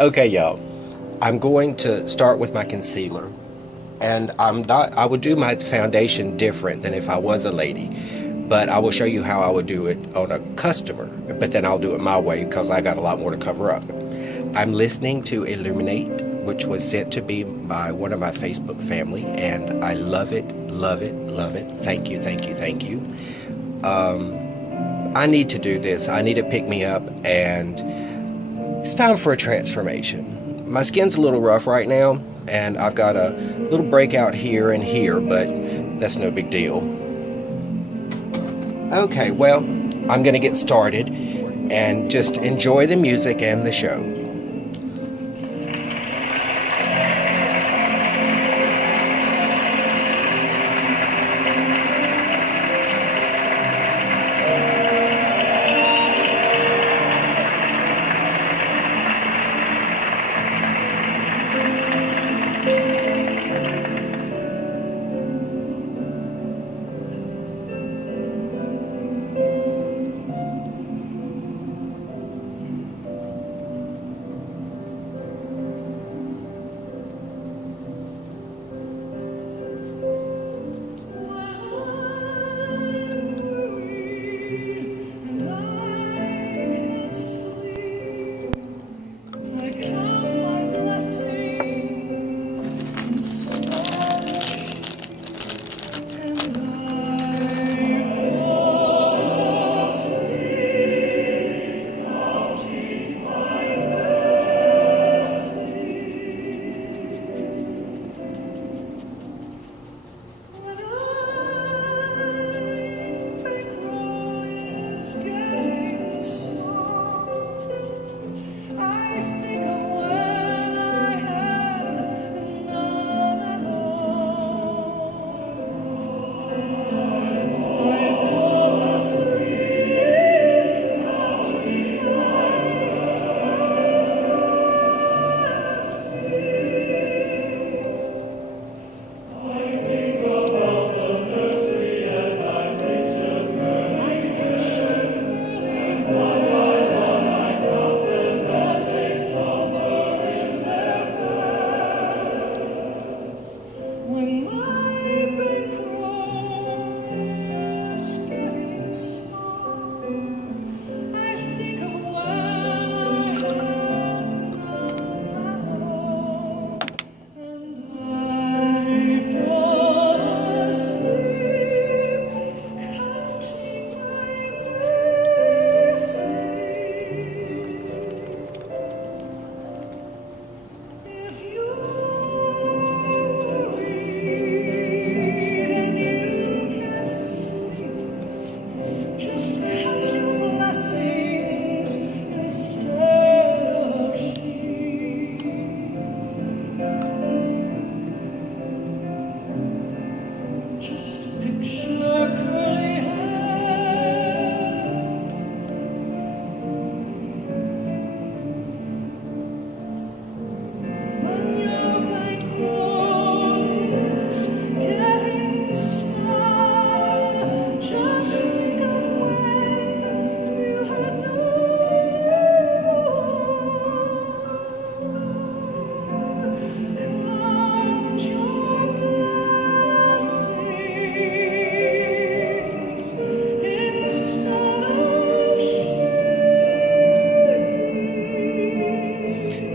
Okay, y'all. I'm going to start with my concealer. And I would do my foundation different than if I was a lady. But I will show you how I would do it on a customer. But then I'll do it my way because I got a lot more to cover up. I'm listening to Illuminate, which was sent to me by one of my Facebook family. And I love it, love it, love it. Thank you, thank you, thank you. I need to do this. I need to pick me up, and it's time for a transformation. My skin's a little rough right now, and I've got a little breakout here and here, but that's no big deal. Okay, well, I'm going to get started and just enjoy the music and the show.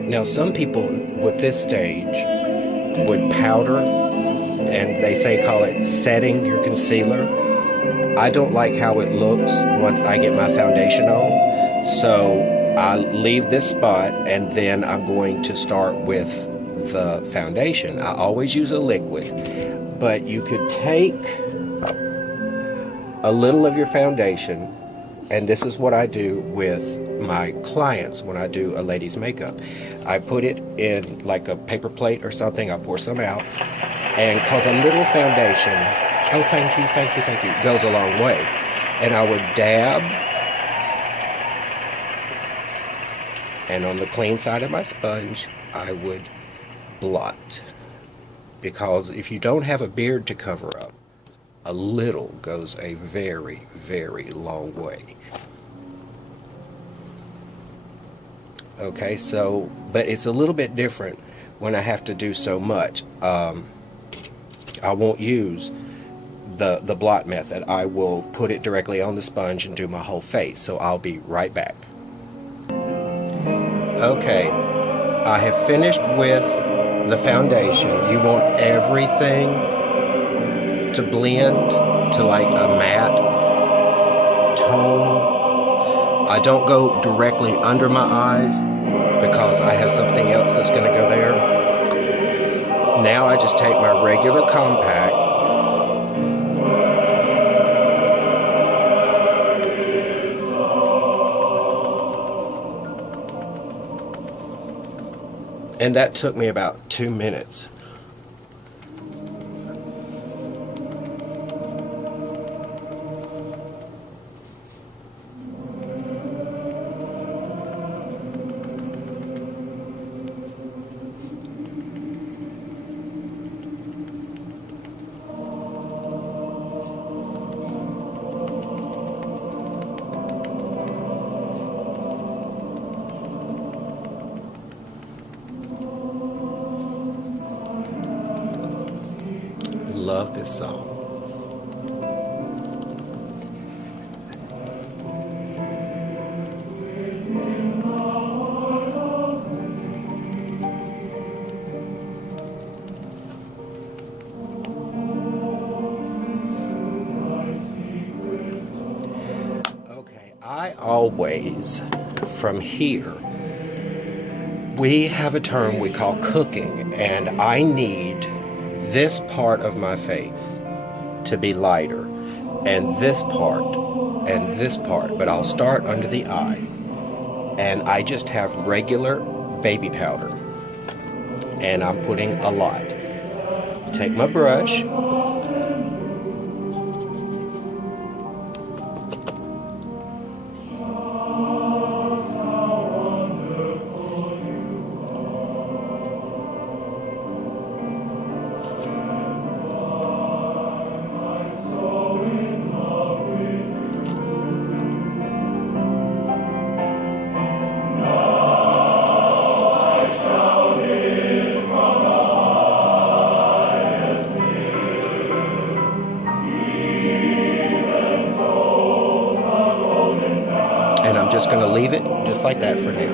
Now, some people with this stage would powder, and they call it setting your concealer. I don't like how it looks once I get my foundation on, so I leave this spot, and then I'm going to start with the foundation. I always use a liquid, but you could take a little of your foundation, and this is what I do with my clients when I do a lady's makeup. I put it in like a paper plate or something. I pour some out, and cause a little foundation, oh thank you, thank you, thank you, goes a long way. And I would dab, and on the clean side of my sponge I would blot, because if you don't have a beard to cover up, a little goes a very, very long way. Okay, so, but it's a little bit different when I have to do so much. I won't use the blot method. I will put it directly on the sponge and do my whole face. So I'll be right back. Okay, I have finished with the foundation. You want everything to blend to like a matte tone. I don't go directly under my eyes because I have something else that's going to go there. Now I just take my regular compact and that took me about 2 minutes. Love this song. Okay, I always, from here, we have a term we call cooking, and I need this part of my face to be lighter, and this part, but I'll start under the eye, and I just have regular baby powder, and I'm putting a lot. Take my brush, and I'm just going to leave it just like that for now.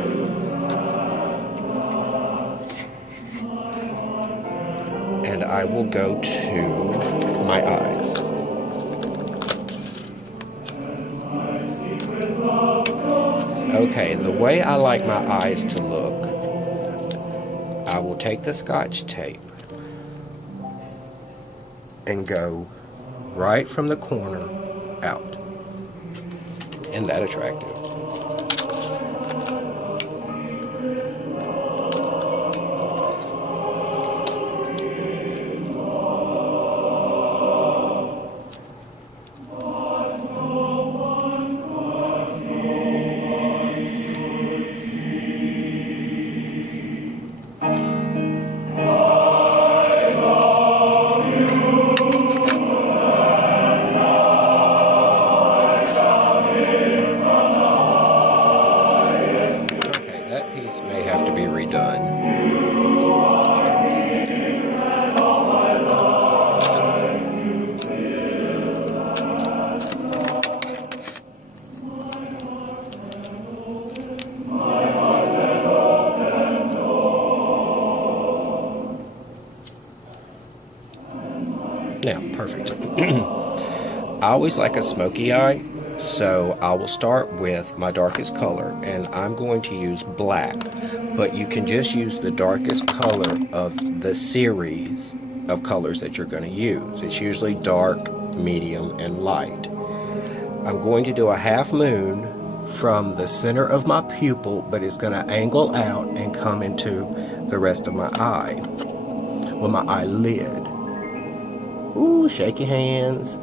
And I will go to my eyes. Okay, the way I like my eyes to look, I will take the Scotch tape and go right from the corner out. Isn't that attractive? May have to be redone. Now, perfect. I always like a smoky eye, so I will start with my darkest color, and I'm going to use black, but you can just use the darkest color of the series of colors that you're going to use. It's usually dark, medium, and light. I'm going to do a half moon from the center of my pupil, but it's going to angle out and come into the rest of my eye, well, my eyelid. Ooh, shake your hands.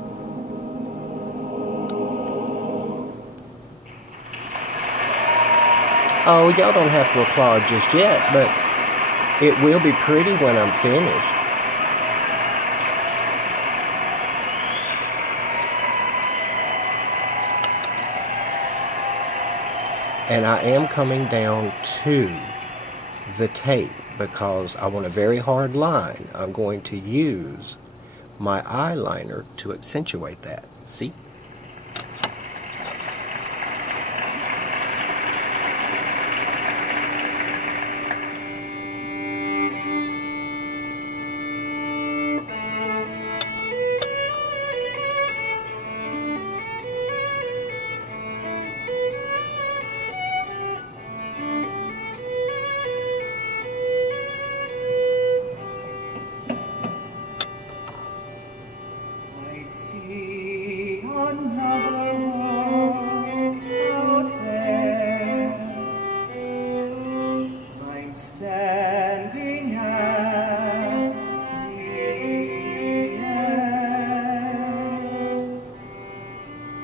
Oh, y'all don't have to applaud just yet, but it will be pretty when I'm finished. And I am coming down to the tape because I want a very hard line. I'm going to use my eyeliner to accentuate that. See?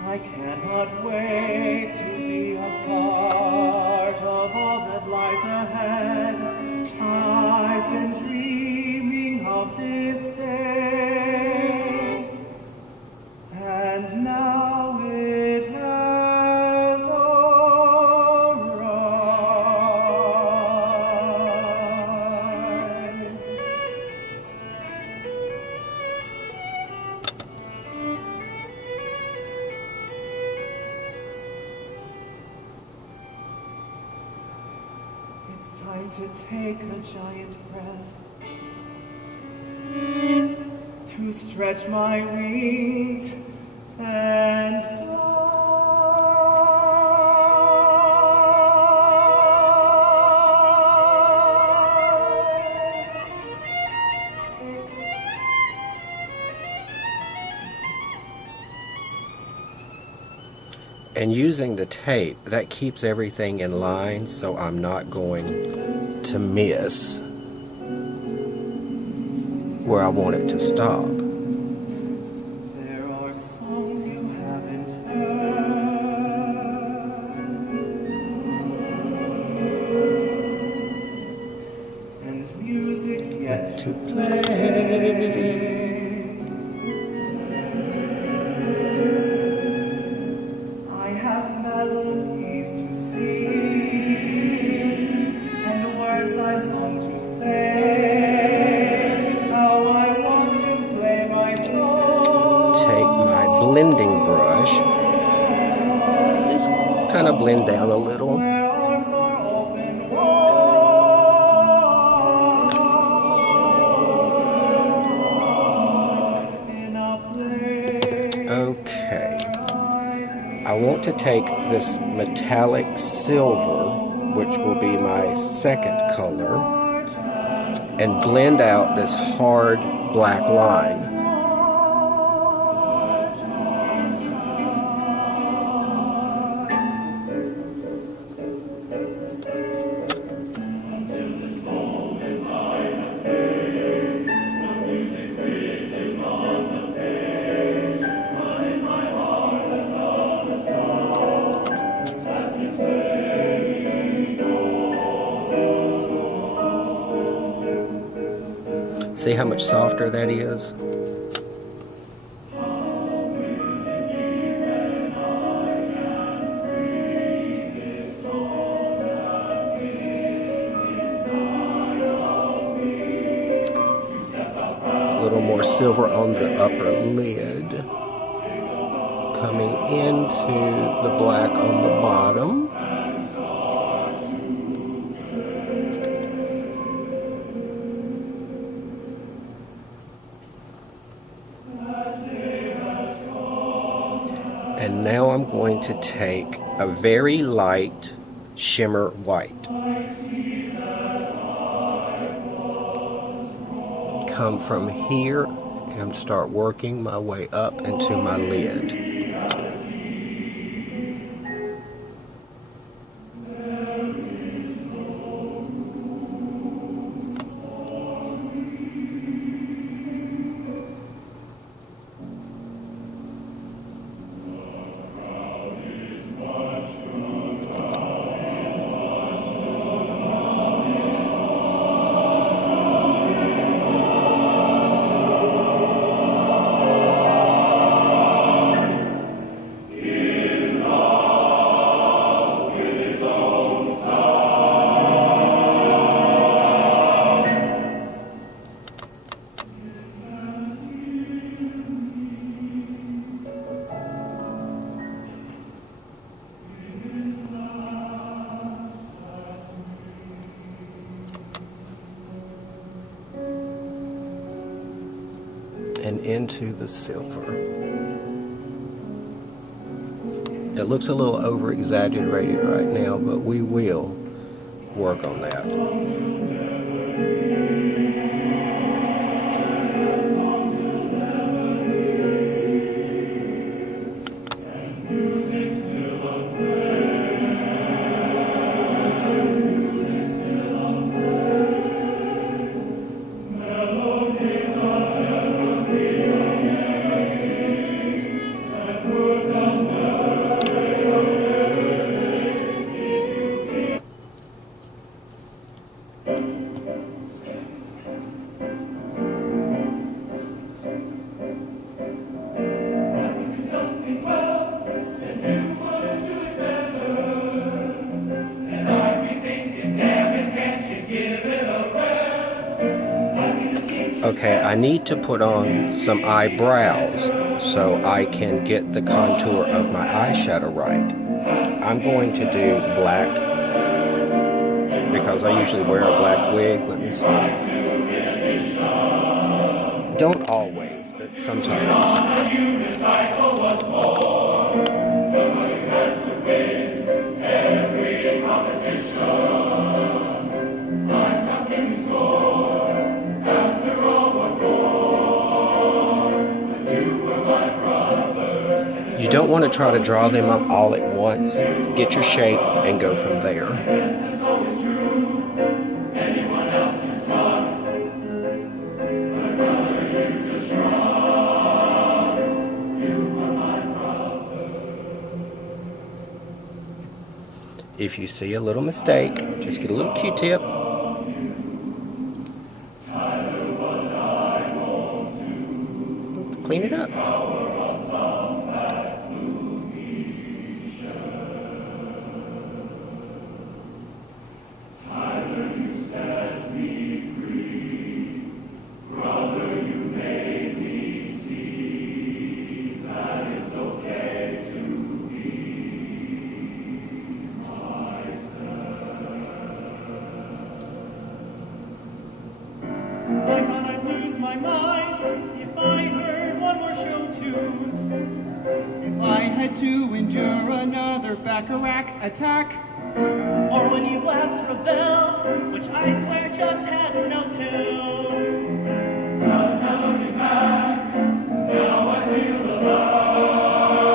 I cannot wait to be a part of all that lies ahead. I've been dreaming of this day, and now it has arrived. It's time to take a giant breath, to stretch my wings and And using the tape, that keeps everything in line so I'm not going to miss where I want it to stop. there are songs you haven't heard, and music yet to play. I have melodies to sing, and words I long to say. How I want to play my song. Take my blending brush, just kind of blend down a little. Where arms are open wide in a place. Okay. I want to take this metallic silver, which will be my second color, and blend out this hard black line. See how much softer that is? A little more silver on the upper lid, coming into the black on the bottom. And now I'm going to take a very light shimmer white. Come from here and start working my way up into my lid. into the silver. It looks a little over exaggerated right now, but we will work on that. Okay, I need to put on some eyebrows so I can get the contour of my eyeshadow right. I'm going to do black because I usually wear a black wig. Let me see. Don't always, but sometimes. You don't want to try to draw them up all at once. Get your shape and go from there. If you see a little mistake, just get a little Q-tip. Clean it up. I thought I'd lose my mind if I heard one more show tune. If I had to endure another Bacharach attack. Or when you blast Ravel, which I swear just had no tune. But now looking back, now I feel alive.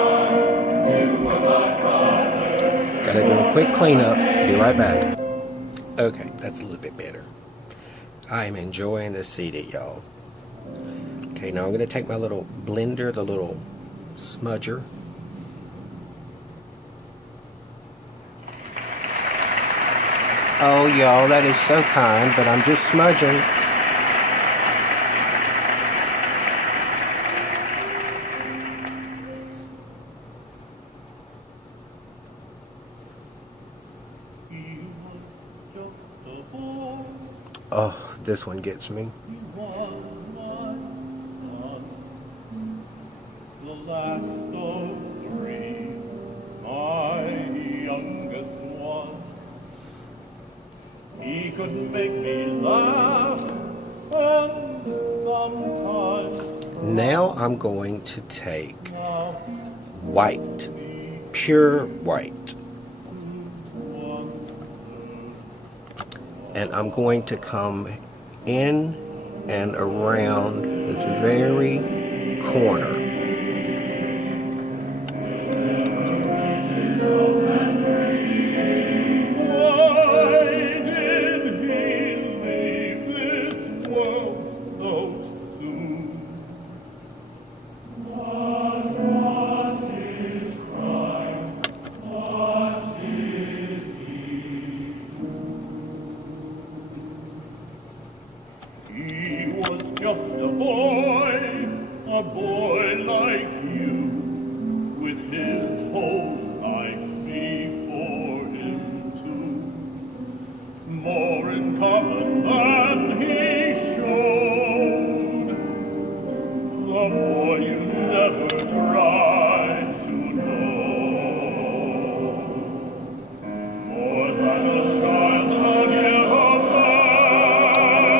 You were my brother. Gotta do a quick cleanup. Be right back. Okay, that's a little bit better. I am enjoying this CD, y'all. Okay, now I'm going to take my little blender, the little smudger. Oh, y'all, that is so kind, but I'm just smudging. Oh, this one gets me. He was my son, the last of three, my youngest one. He could make me laugh, and sometimes. Now I'm going to take white, pure white. And I'm going to come in and around this very corner. Why did he leave this world so soon? What was his crime? What did he do? He was just a boy like you, with his whole life before him too. More in common than he showed, the boy you never tried to know. More than a child and yet a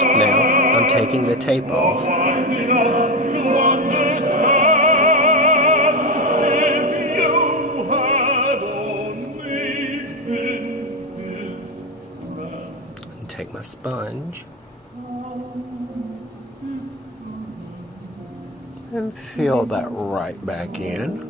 man. Now I'm taking the tape off. Wise enough to take my sponge and fill that right back in.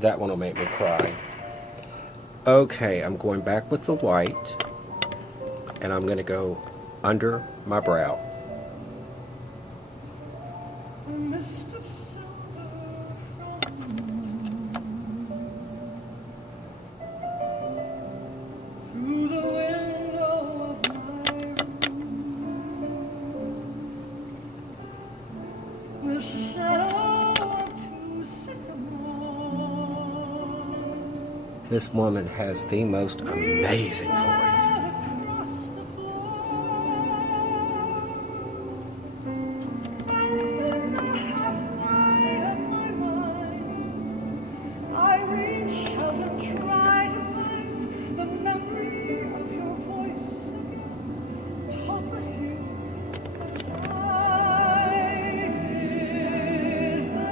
That one will make me cry. Okay, I'm going back with the white, and I'm going to go under my brow. A mist of silver from through the window of my room, with shadow of two sycamores. This woman has the most amazing voice. Across the floor, I reach out and try to find the memory of your voice again. Talk with you as I did then.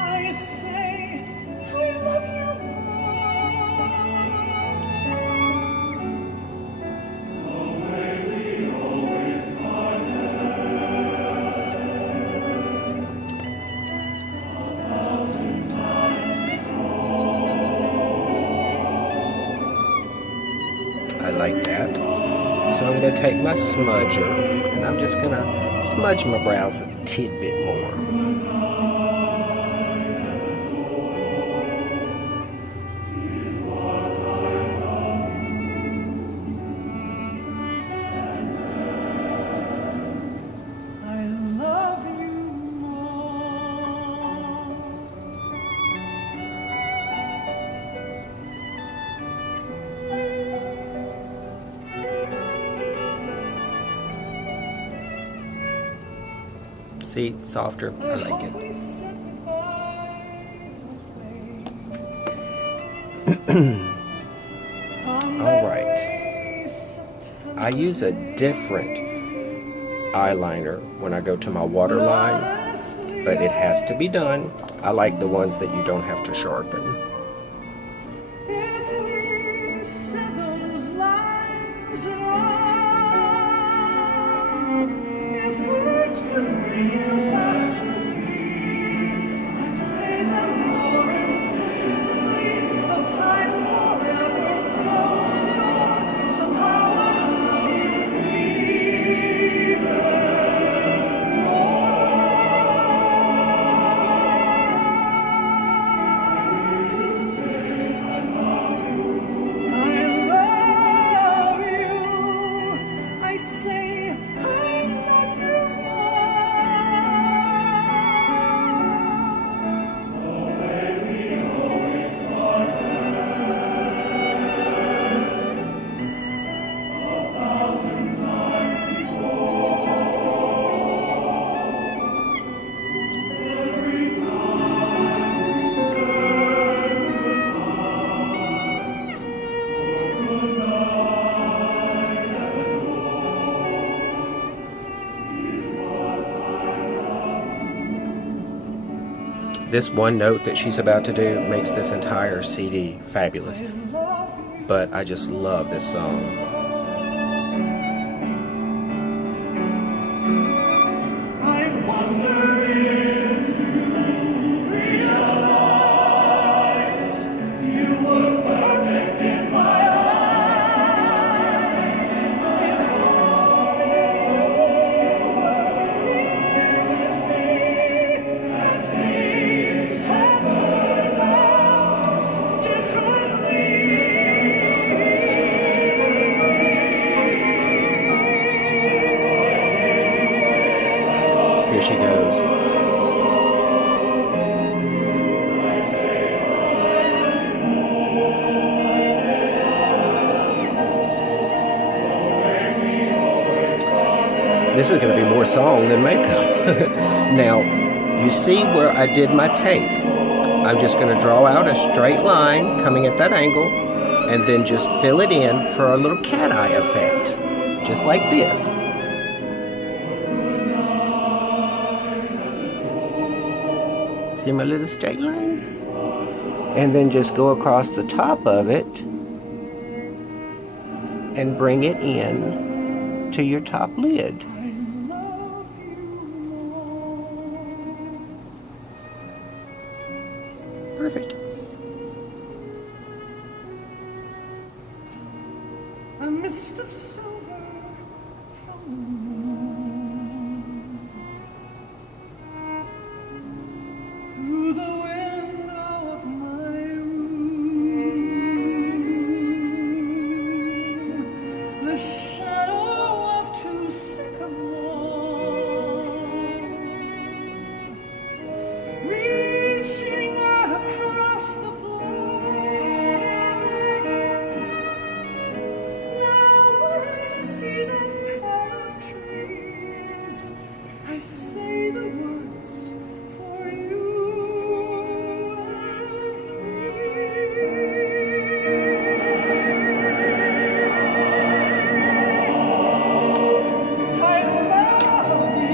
I say I love you I like that. So I'm going to take my smudger, and I'm just going to smudge my brows a tidbit more. I love you more. See, softer. I like it. We said goodbye All right. I use a different eyeliner when I go to my waterline, but it has to be done. I like the ones that you don't have to sharpen. If we said those lines wrong, if words could bring you back to me, I'd say them more insistently. The time forever closed the door. Somehow I love you even I love you. I say I love you This one note that she's about to do makes this entire CD fabulous. But I just love this song. I wonder if you realize you were perfect in my eyes. If only you were here with me, and things had turned out differently. This is going to be more song than makeup. Now, you see where I did my tape. I'm just going to draw out a straight line coming at that angle and then just fill it in for a little cat eye effect. Just like this. See my little straight line? And then just go across the top of it and bring it in to your top lid. Perfect. A mist of silver from the moon, through the window of my room, the shadow of two sycamores reaching across the floor. Now when I see that pair of trees, I say the words for you and me. I love you.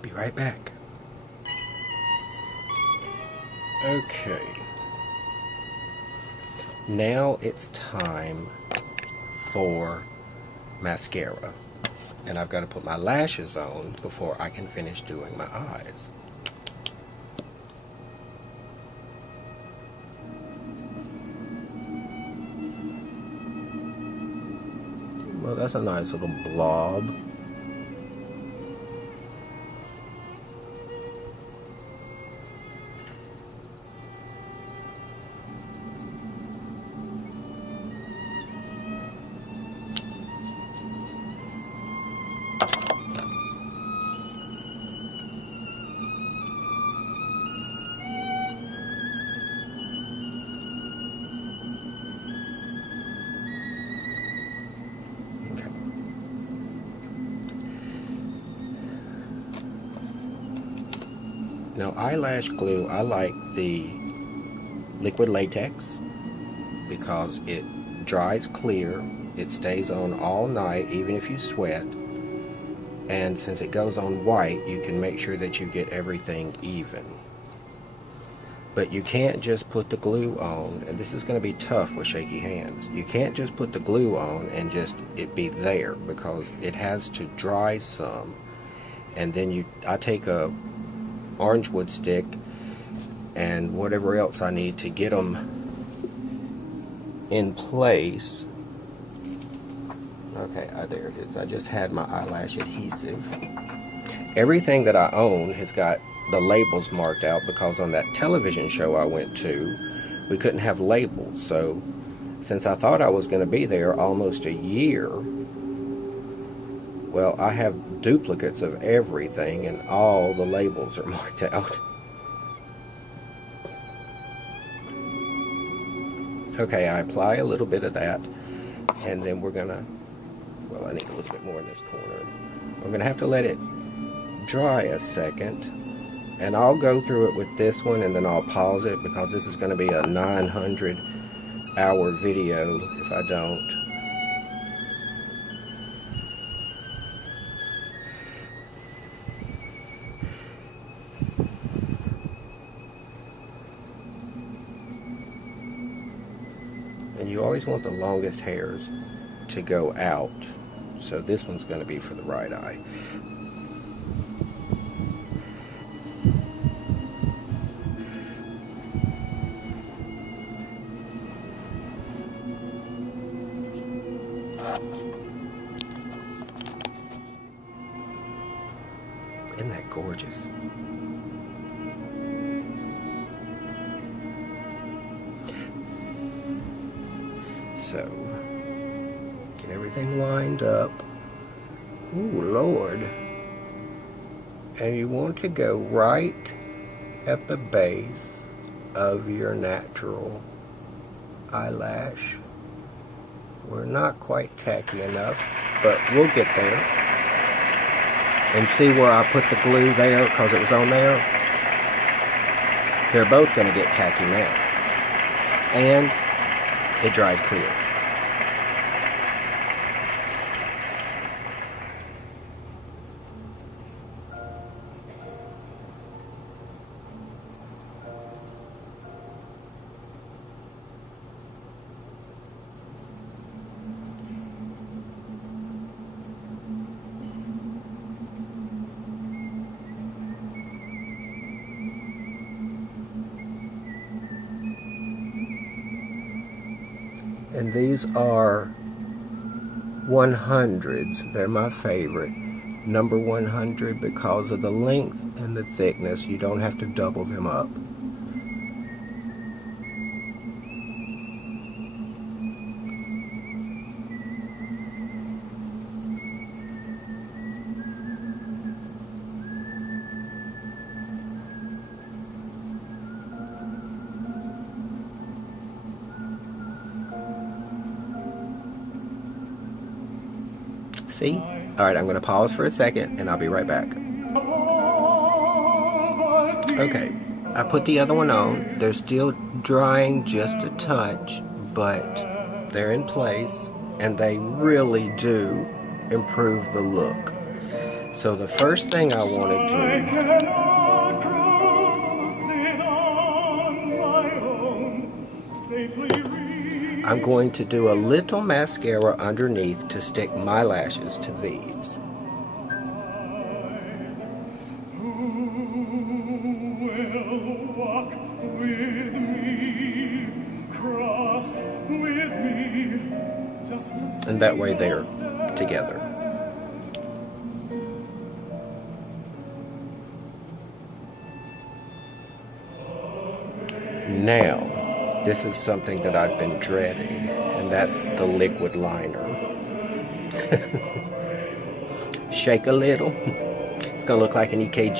Be right back. Okay. Now it's time for mascara. And I've got to put my lashes on before I can finish doing my eyes. Well, that's a nice little blob. Now, eyelash glue, I like the liquid latex because it dries clear, it stays on all night even if you sweat, and since it goes on white, you can make sure that you get everything even. But you can't just put the glue on, and this is going to be tough with shaky hands. You can't just put the glue on and just it be there, because it has to dry some, and then I take a orange wood stick and whatever else I need to get them in place. Okay, there it is. I just had my eyelash adhesive. Everything that I own has got the labels marked out, because on that television show I went to, we couldn't have labels. So since I thought I was going to be there almost a year, well, I have duplicates of everything and all the labels are marked out. Okay, I apply a little bit of that, and then we're gonna, well, I need a little bit more in this corner. I'm gonna have to let it dry a second, and I'll go through it with this one and then I'll pause it, because this is going to be a 900-hour video if I don't. always want the longest hairs to go out. So this one's going to be for the right eye. Isn't that gorgeous? So, get everything lined up. Ooh, Lord. And you want to go right at the base of your natural eyelash. We're not quite tacky enough, but we'll get there. And see where I put the glue there because it was on there? They're both going to get tacky now. And it dries clear. And these are 100s. They're my favorite. Number 100 because of the length and the thickness. You don't have to double them up. See? Alright, I'm going to pause for a second and I'll be right back. Okay, I put the other one on. They're still drying just a touch, but they're in place and they really do improve the look. So the first thing I want to do, I'm going to do a little mascara underneath to stick my lashes to these. And that way they're together. Now, this is something that I've been dreading, and that's the liquid liner. Shake a little. It's going to look like an EKG.